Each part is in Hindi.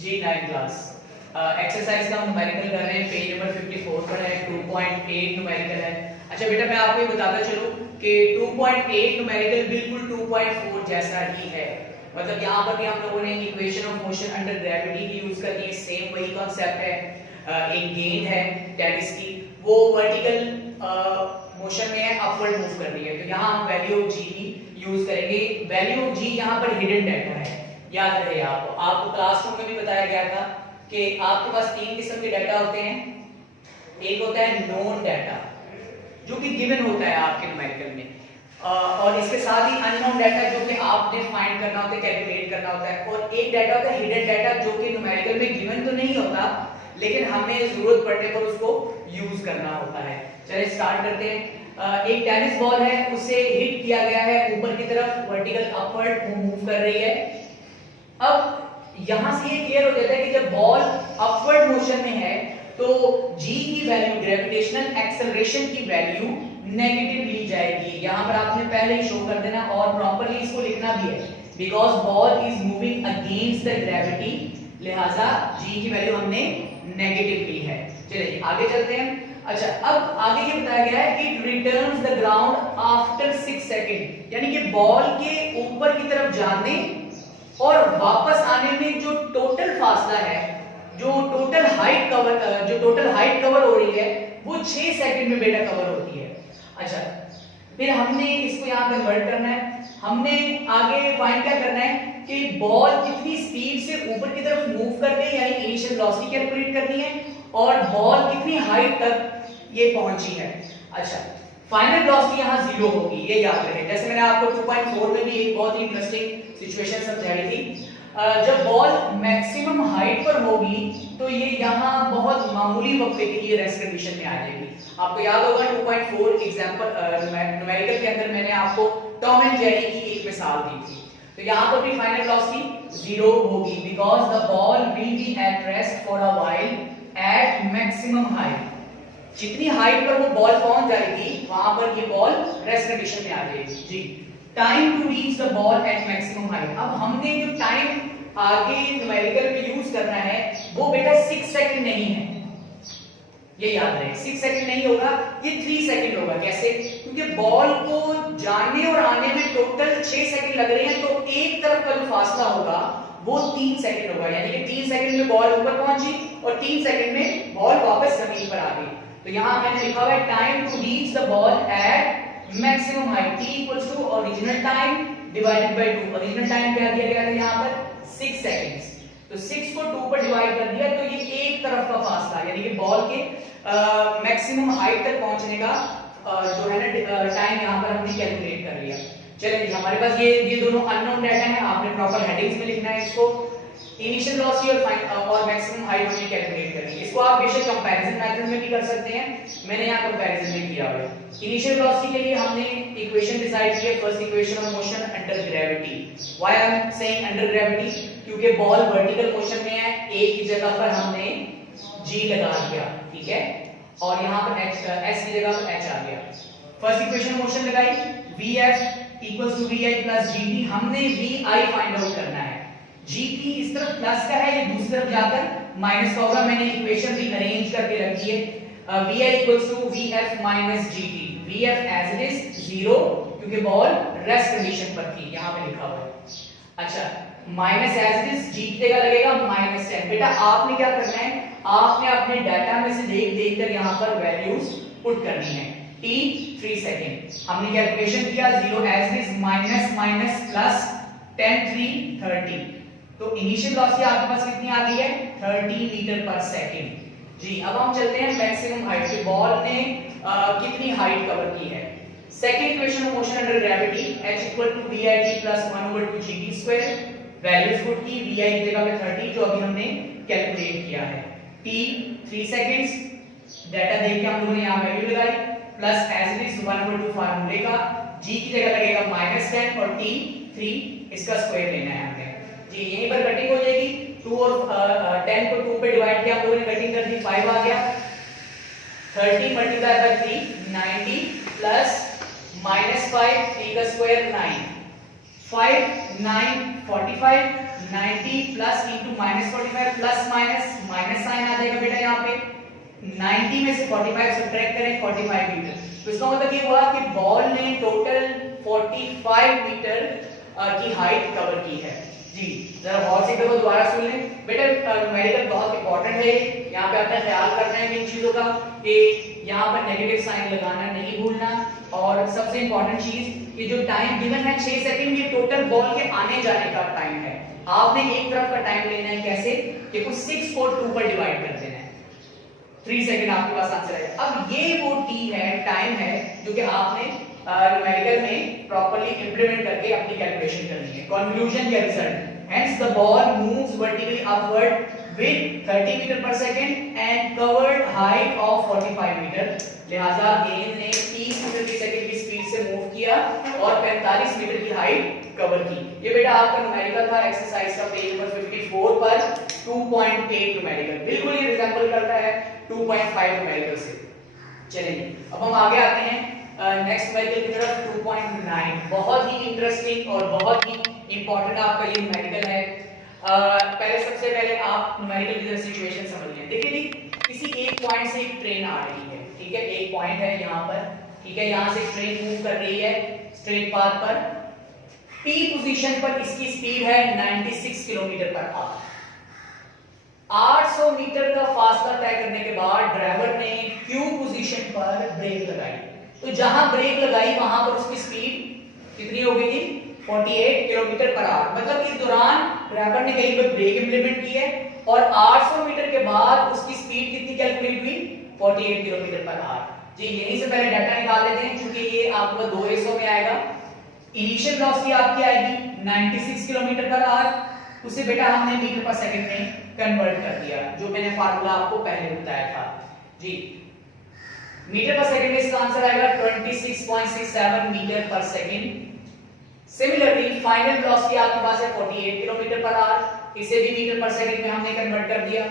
जी 9 क्लास एक्सरसाइज का हम न्यूमेरिकल कर रहे हैं, पेज नंबर 54 पर है, 2.8 न्यूमेरिकल है। अच्छा बेटा मैं आपको ये बताता चलूं कि 2.8 न्यूमेरिकल बिल्कुल 2.4 जैसा ही है। मतलब यहाँ पर भी हम लोगों ने equation of motion under gravity की यूज करनी है, सेम वही कॉन्सेप्ट है। एक गेंद है टेनिस की, वो वर्टिकल मोशन में है, अपवर्ड मूव कर रही है, तो यहाँ हम वैल्यू ऑफ जी की यूज करेंगे। वैल्यू ऑफ जी यहाँ पर हिडन डाटा है, याद रहे आपको क्लासरूम में भी बताया गया था कि आपके पास तीन किस्म के डाटा होते हैं। एक होता है नोन डाटा जो कि गिवन होता है आपके न्यूमेरिकल में, और इसके साथ ही अननोन डाटा जो कि आपने फाइंड करना होता है, कैलकुलेट करना होता है। और एक डाटा होता है हिडन डाटा जो कि न्यूमेरिकल में गिवन तो नहीं होता लेकिन हमें जरूरत पड़ने पर उसको यूज करना होता है। चलिए स्टार्ट करते हैं। एक टेनिस बॉल है, उसे हिट किया गया है ऊपर की तरफ, वर्टिकल अपवर्ड मूव कर रही है। अब यहां से ये क्लियर हो जाता है कि जब बॉल अपवर्ड मोशन में है तो g की वैल्यू, ग्रेविटेशनल एक्सेलरेशन की वैल्यू नेगेटिव ली जाएगी। यहां पर आपने पहले ही शो कर देना और प्रॉपर्ली इसको लिखना भी है, because ball is moving against the gravity, लिहाजा g की वैल्यू हमने नेगेटिव ली है। चलिए आगे चलते हैं। अच्छा अब आगे ये बताया गया है it returns the ground after 6 second, यानी कि बॉल के ऊपर की तरफ जाने और वापस आने में जो टोटल फासला है, जो टोटल हाइट कवर हो रही है वो 6 सेकंड में बेटा कवर होती है। अच्छा फिर हमने इसको यहाँ कन्वर्ट करना है, हमने आगे फाइंड क्या करना है कि बॉल कितनी स्पीड से ऊपर की तरफ मूव करके यानी इनिशियल वेलोसिटी कैलकुलेट करनी है और बॉल कितनी हाइट तक ये पहुंची है। अच्छा फाइनल वेलोसिटी यहाँ 0 होगी, ये याद रहे। जैसे मैंने आपको 2.4 में भी एक बहुत ही इंटरेस्टिंग सिचुएशन समझाई थी। जब बॉल मैक्सिमम हाइट पर होगी तो ये यहाँ बहुत मामूली वक्फे के लिए रेस्ट कंडीशन में आ जाएगी। आपको याद होगा 2.4 एग्जांपल न्यूमेरिकल के अंदर मैंने आपको टॉम एंड जेरी की एक मिसाल दी थी। तो यहाँ पर भी फाइनल वेलोसिटी 0 होगी because the ball will be at rest for a while at maximum height. जितनी हाइट पर वो बॉल पहुंच जाएगी वहां पर ये बॉल रेस्ट कंडीशन में आ जाएगी। जी time to reach the ball at maximum height. अब हमने जो टाइम आगे न्यूमेरिकल में यूज करना है वो बेटा 6 सेकंड नहीं है, ये याद रहे। 6 सेकंड नहीं होगा, ये 3 सेकंड होगा। कैसे? क्योंकि बॉल को जाने और आने में टोटल 6 सेकंड लग रहे हैं, तो एक तरफ का जो फासला होगा वो 3 सेकंड होगा, यानी कि 3 सेकंड में बॉल ऊपर पहुंची और 3 सेकंड में बॉल वापस जमीन पर आ गई। तो यहां मैंने लिखा हुआ है time to reach the ball at maximum height, t equals to original time divided by 2। Original time क्या दिया गया था यहां पर 6 सेकंड्स, तो 6 को 2 पर डिवाइड कर दिया तो ये एक तरफ का फासला यानी कि बॉल के मैक्सिमम हाइट तक पहुंचने का जो है ना टाइम यहां पर हमने कैलकुलेट कर लिया। चलिए हमारे पास ये दोनों अननोन डाटा है, आपने प्रॉपर हेडिंग्स में लिखना है इसको। इनिशियल वेलोसिटी और मैक्सिमम हाइट हमने कैलकुलेट करनी है। इसको आप बेशक कंपैरिजन मेथड में भी कर सकते हैं, मैंने यहां कंपैरिजन में किया हुआ है। इनिशियल वेलोसिटी के लिए हमने इक्वेशन डिसाइड की है, first equation of motion under gravity. Why I am saying under gravity? क्योंकि बॉल वर्टिकल मोशन में है, ए की जगह पर हमने g लगा दिया, ठीक है, और यहां पर s की जगह पर h आ गया। फर्स्ट इक्वेशन मोशन लगाई, vf equals to vi plus gt। हमने vi फाइंड आउट करना है। gt इस तरफ प्लस का है, ये दूसरी तरफ जाकर माइनस का होगा। मैंने इक्वेशन भी अरेंज करके रखी है। vi equals to vf minus gt। vf as it is 0 क्योंकि बॉल रेस्ट कंडीशन पर थी, यहां पे लिखा हुआ है। अच्छा minus as it is g की जगह लगेगा -10। बेटा आपने क्या करना है, आपने अपने डाटा में से देख कर यहां पर वैल्यूज पुट करनी है। t 3 सेकंड हमने कैलकुलेशन किया, 0 as it is minus plus 10 3 30। तो इनिशियल वेलोसिटी आपके पास कितनी आ गई है 30 मीटर पर सेकंड। जी अब हम चलते हैं मैक्सिमम हाइट पे, बॉल ने कितनी हाइट कवर की है। Second equation of motion under gravity, h equal to vit plus 1/2 gt square. Values put की, vi की जगह पे 30 जो अभी हमने कैलकुलेट किया है। t 3 सेकंड्स, डाटा देख के हम लोगों ने यहां वैल्यू लगाई, प्लस एज इट इज 1/2 फार्मूले का, g की जगह लगेगा -10 और t 3 इसका स्क्वायर लेना है हमें। जी यहीं पर कटिंग हो जाएगी, 2 और 10 को 2 पे डिवाइड किया, हम लोगों ने कटिंग कर दी, 5 आ गया। 30 मल्टीप्लाई बाय 3 90 प्लस -5 3 का square 9 5 9 45 90 plus into minus 45 plus minus minus sign आ जाएगा बेटा यहाँ पे 90 में से 45 सब्ट्रैक्ट करें 45 मीटर। तो इसका मतलब ये हुआ कि बॉल ने टोटल 45 मीटर की हाइट कवर की है। जी जरा गौर से करो, दोबारा सुन लें बेटा, न्यूमेरिकल बहुत इंपॉर्टेंट है। यहाँ पे आपने ख्याल करना है इन चीजों का कि यहाँ पर नेगेटिव साइन लगाना नहीं भूलना, और सबसे इंपॉर्टेंट चीज कि जो टाइम गिवन है 6 सेकंड, ये टोटल बॉल के आने जाने का टाइम है। आपने एक तरफ का टाइम लेना है, कैसे कि कुछ 6 को 2 पर डिवाइड कर देना है, 3 सेकंड आपके पास आंसर है। अब ये वो टी है, टाइम है, जो कि आपने न्यूमेरिकल में प्रॉपर्ली इंप्लीमेंट करके अपनी कैलकुलेशन करनी है। कंक्लूजन या result, hence the ball moves vertically upward with 30 metre पर second and covered height of 45 metre. लिहाजा गेंद ने 30 मीटर की सेकंड की स्पीड से मूव किया और 45 मीटर की हाइट कवर की। ये बेटा आपका न्यूमेरिकल था, एक्सरसाइज का पेज नंबर 54 पर 2.8 न्यूमेरिकल, बिल्कुल ये रिजेंबल करता है 2.5 न्यूमेरिकल से। चलिए अब हम आगे आते हैं नेक्स्ट न्यूमेरिकल की तरफ, 2.9। बहुत ही इंटरेस्टिंग और बहुत ही इंपॉर्टेंट आपका ये न्यूमेरिकल है। पहले सबसे पहले आप न्यूमेरिकल की सिचुएशन समझिए। देखिए जी, किसी एक पॉइंट से एक ट्रेन आ रही है, ठीक है, एक पॉइंट है यहाँ पर, ठीक है, यहाँ से ट्रेन मूव कर रही है स्ट्रेट पाथ पर। P पोजीशन पर इसकी स्पीड है 96 किलोमीटर पर आवर। 800 मीटर का फासला तय करने के बाद ड्राइवर ने Q पोजीशन पर ब्रेक लगाई। तो जहां ब्रेक लगाई वहां पर उसकी स्पीड कितनी हो गई थी? 48 किलोमीटर पर आवर। मतलब इस दौरान ड्राइवर ने कहीं पर ब्रेक इंप्लीमेंट की है और 800 मीटर के बाद उसकी स्पीड कितनी कैलकुलेट हुई? 48 किलोमीटर पर आवर। जी यहीं से पहले डाटा निकाल लेते हैं, क्योंकि ये आपको 2 हिस्सों में आएगा। इनिशियल वेलोसिटी आपकी आएगी 96 किलोमीटर पर आवर, उसे बेटा हमने मीटर पर सेकंड में कन्वर्ट कर दिया, जो मैंने फार्मूला आपको पहले बताया था। जी मीटर पर सेकंड में इसका आंसर आएगा 26.67 मीटर पर सेकंड। सिमिलरली फाइनल वेलोसिटी आपके पास है 48 किलोमीटर पर आवर, इसे भी मीटर पर सेकंड में हमने कन्वर्ट कर दिया।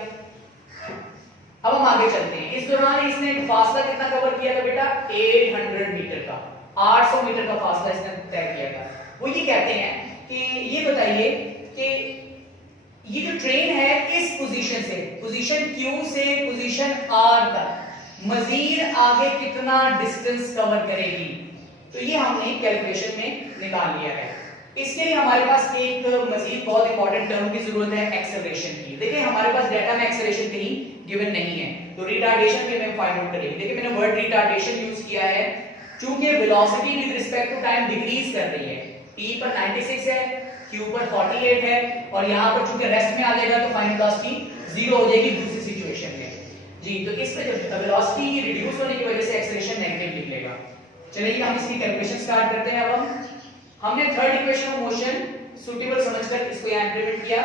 अब हम आगे चलते हैं। इस दौरान इसने फासला कितना कवर किया था बेटा? 800 मीटर का, 800 मीटर का फासला इसने तय किया था। वो ये कहते हैं कि ये बताइए कि ये जो ट्रेन है इस पोजीशन से, पोजीशन Q से पोजीशन R तक मजीद आगे कितना डिस्टेंस कवर करेगी। तो ये हमने कैलकुलेशन में निकाल लिया है। इसके लिए हमारे पास एक मजीद बहुत इंपॉर्टेंट टर्म की जरूरत है, एक्सेलरेशन की। देखिए हमारे पास डाटा में एक्सेलरेशन कहीं गिवन नहीं है, तो रिटार्डेशन भी हमें फाइंड आउट करेंगे। देखिए मैंने वर्ड रिटार्डेशन यूज किया है, चूंकि velocity with respect to time decrease कर रही है। T पर 96 है, Q पर 48 है, और यहाँ पर चूंकि रेस्ट में आ जाएगा तो फाइनल वेलोसिटी 0 हो जाएगी दूसरी सिचुएशन में। जी तो इस पे वेलोसिटी रिड्यूस होने की वजह से एक्सेलरेशन नेगेटिव निकलेगा। चलिए हम इसकी कैलकुलेशन स्टार्ट करते हैं। अब हमने third equation of motion suitable समझकर इसको यहाँ इंप्लीमेंट किया।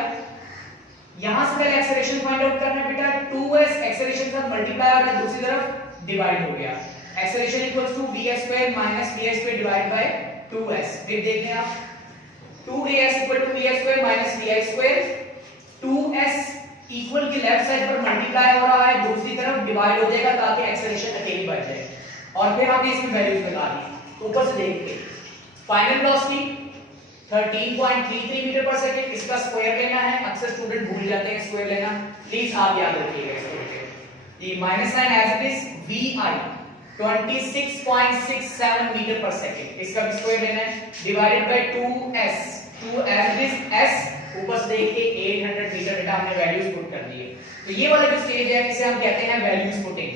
यहां से पहले एक्सेलरेशन फाइंड आउट करना है बेटा। 2s एक्सेलरेशन का मल्टीप्लाई और दूसरी तरफ डिवाइड हो गया। Acceleration equals to v² minus v² divide by 2s। फिर देखें आप 2as equal to v² minus vi²। 2s equal की लेफ्ट साइड पर मल्टीप्लाई हो रहा है, दूसरी तरफ डिवाइड हो जाएगा ताकि एक्सेलरेशन अकेली बच जाए। और फिर हमने इसमें वैल्यूज लगा दी ऊपर से देखते। फाइनल वेलोसिटी 13.33 मीटर पर सेकंड, इसका स्क्वायर लेना है। अक्सर स्टूडेंट भूल जाते हैं स्क्वायर लेना, प्लीज आप याद रखिएगा इसको। ये minus sign as it is vi 26.67 meter पर सेकंड, इसका भी स्क्वायर लेना है, divided by 2s। 2 as it is s, ऊपर से देखिए 800 मीटर बेटा हमने वैल्यूज पुट कर दिए। तो ये वाला जो स्टेज है इसे हम कहते हैं वैल्यूज पुटिंग।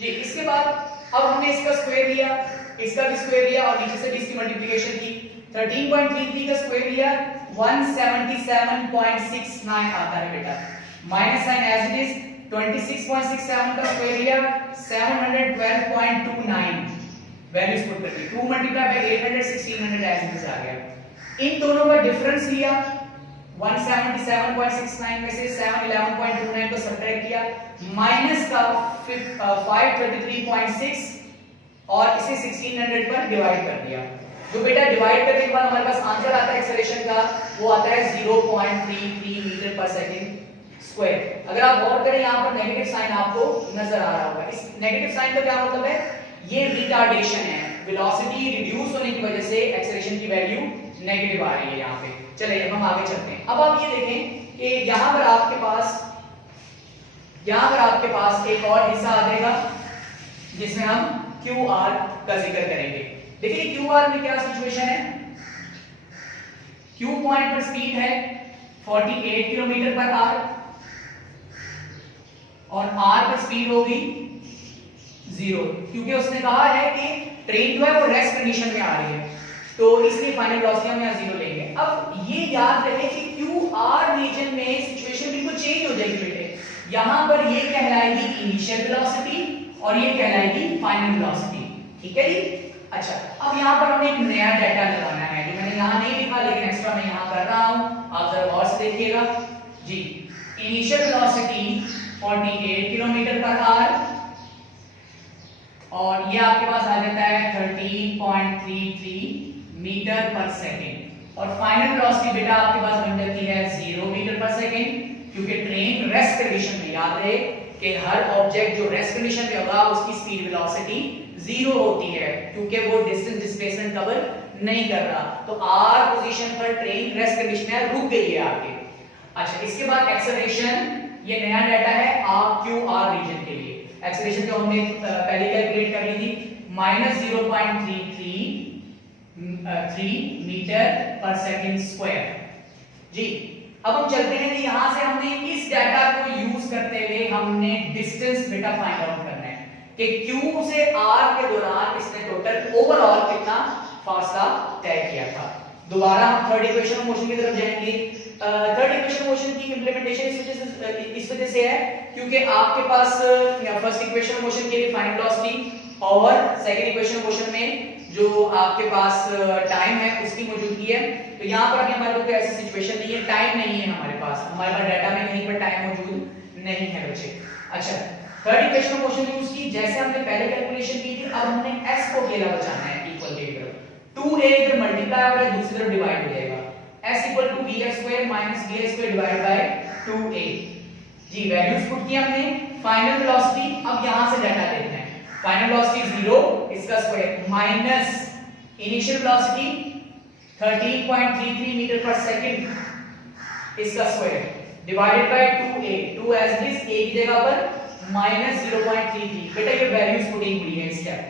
जी इसके बाद अब हमने इसका स्क्वायर लिया, इसका भी स्क्वायर लिया और नीचे से भी इसकी मल्टीप्लिकेशन की। 13.33 का स्क्वायर लिया 177.69 आता है बेटा। Minus sign as it is 26.67 का स्क्वायर लिया 712.29 वैल्यूज पुट कर दी। 2 multiply by 800 1600 as it is आ गया। इन दोनों का डिफरेंस लिया 177.69 में से 711.29 को सब्ट्रैक्ट किया, माइनस का 533.6 और इसे 1600 पर डिवाइड कर दिया। जो बेटा डिवाइड करने के बाद हमारे पास आंसर आता है एक्सेलरेशन का, वो आता है 0.33 मीटर पर सेकंड स्क्वायर। अगर आप गौर करें यहाँ पर नेगेटिव साइन आपको नजर आ रहा होगा। इस नेगेटिव साइन का क्या मतलब है? ये रिटार्डेशन है। वेलोसिटी रिड्यूस होने की वजह से एक्सेलरेशन की वैल्यू नेगेटिव आ रही है यहाँ पे। चलिए हम आगे चलते हैं। अब आप ये देखें कि यहाँ पर आपके पास एक और हिस्सा आ जाएगा जिसमें हम QR का जिक्र करेंगे। देखिए QR में क्या सिचुएशन है, Q पॉइंट पर स्पीड है 48 किलोमीटर पर आवर और R पर स्पीड होगी 0, क्योंकि उसने कहा है कि ट्रेन जो है वो रेस्ट कंडीशन में आ रही है, तो इसलिए फाइनल वेलोसिटी हम यहां 0 लेंगे। अब ये याद रहे कि QR रीजन में सिचुएशन बिल्कुल चेंज हो जाएगी बेटे। यहां पर ये कहलाएगी इनिशियल वेलोसिटी और ये कहलाएगी फाइनल वेलोसिटी, ठीक है जी। अच्छा, अब यहां पर हमें एक नया डाटा लगाना है जो मैंने यहां नहीं लिखा, लेकिन एक्स्ट्रा मैं यहां कर रहा हूं, आप जरा गौर से देखिएगा जी। इनिशियल वेलोसिटी 48 किलोमीटर पर आवर और ये आपके पास आ जाता है 13.33 मीटर पर सेकेंड और फाइनल वेलोसिटी बेटा आपके पास बन जाती है 0 मीटर पर सेकेंड, क्योंकि ट्रेन रेस्ट कंडीशन में, याद रहे कि हर ऑब्जेक्ट जो रेस्ट कंडीशन में होगा उसकी स्पीड वेलोसिटी 0 होती है, क्योंकि वो डिस्टेंस डिस्प्लेसमेंट कवर नहीं कर रहा। तो R पोजीशन पर ट्रेन रेस्ट कंडीशन में रुक गई है आगे। अच्छा, इसके बाद एक्सेलरेशन, ये नया डाटा है QR रीजन के लिए। एक्सेलरेशन जो हमने पहले कैलकुलेट कर ली थी -0.333 मीटर पर सेकंड स्क्वायर जी। अब हम चलते हैं कि यहां से हमने इस डाटा को यूज करते हुए हमने डिस्टेंस बेटा फाइंड आउट करना है कि Q से R के दौरान इसने टोटल ओवरऑल कितना फासला तय किया था। दोबारा हम थर्ड इक्वेशन ऑफ मोशन की तरफ जाएंगे। थर्ड इक्वेशन ऑफ मोशन की इंप्लीमेंटेशन इस वजह से है क्योंकि आपके पास फर्स्ट इक्वेशन ऑफ मोशन के लिए फाइनल वेलोसिटी और सेकंड इक्वेशन ऑफ मोशन में जो आपके पास टाइम है उसकी मौजूदगी है। तो यहाँ पर अभी हमारे पास ऐसी सिचुएशन नहीं है, टाइम नहीं है हमारे पास डाटा में कहीं पर टाइम मौजूद नहीं है बच्चे। अच्छा, third equation of motion use की, जैसे हमने पहले कैलकुलेशन की थी, अब हमने s को अकेला बचाना है इक्वल के तरफ। 2a इधर मल्टीप्लाई होगा, दूसरी तरफ डिवाइड हो जाएगा। s = bx² - bi² divide by 2a जी। वैल्यूज पुट की हमने, फाइनल वेलोसिटी अब यहां से डाटा लेते हैं। फाइनल वेलोसिटी 0 इसका square minus initial velocity 13.33 meter पर सेकंड इसका square divided by 2a, 2 as it is, a की जगह पर -0.33। बेटा ये वैल्यूज पुटिंग हुई है इस स्टेप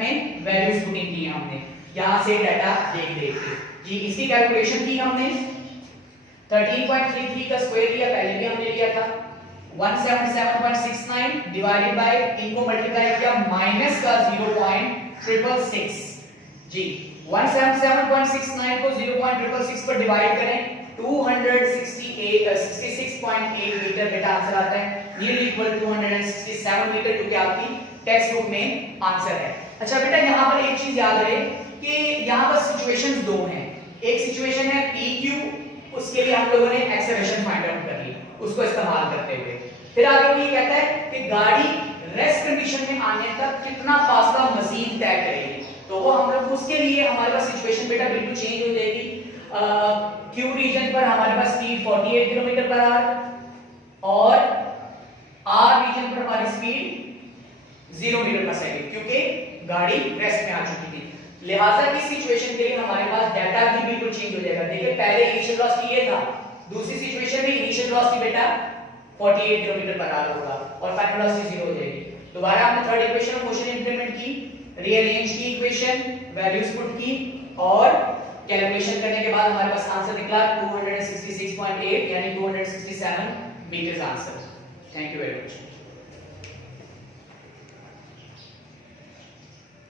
में वैल्यूज पुटिंग की है हमने यहां से डाटा देख के जी। इसकी कैलकुलेशन की हमने 13.33 का स्क्वायर लिया, पहले भी हमने लिया था 177.69 डिवाइडेड बाय, इनको मल्टीप्लाई किया माइनस का 0.666 जी। 177.69 को 0.666 पर डिवाइड करें 266.8 मीटर बेटा आंसर आता है, नियरली इक्वल 267 मीटर, क्योंकि आपकी टेक्स्ट बुक में आंसर है। अच्छा बेटा, यहाँ पर एक चीज याद रहे कि यहाँ पर सिचुएशंस दो हैं। एक सिचुएशन है PQ, उसके लिए हम लोगों ने एक्सेलरेशन फाइंड आउट कर ली उसको इस्तेमाल करते हुए। फिर आगे वो ये कहता है कि गाड़ी रेस्ट कंडीशन में आने तक कितना फासला मजीद तय करेगी, तो वो हम लोग उसके लिए हमारे पास सिचुएशन बेटा बिल्कुल चेंज हो जाएगी। Q रीजन पर हमारे पास स्पीड 48 किलोमीटर पर आवर और R रीजन पर हमारी स्पीड 0 मीटर पर सेकंड, क्योंकि गाड़ी रेस्ट में आ चुकी थी। लिहाजा इस सिचुएशन के लिए हमारे पास डाटा भी बिल्कुल चेंज हो जाएगा। देखिए पहले इनिशियल वेलोसिटी ये था, दूसरी सिचुएशन में इनिशियल वेलोसिटी बेटा 48 किलोमीटर पर आवर होगा और फाइनल वेलोसिटी 0 हो जाएगी। दोबारा हमने third equation of motion implement की, रीअरेंज की इक्वेशन, वैल्यूज पुट की और कैलकुलेशन करने के बाद हमारे पास आंसर निकला 266.8 यानी 267 meter answer. Thank you very much.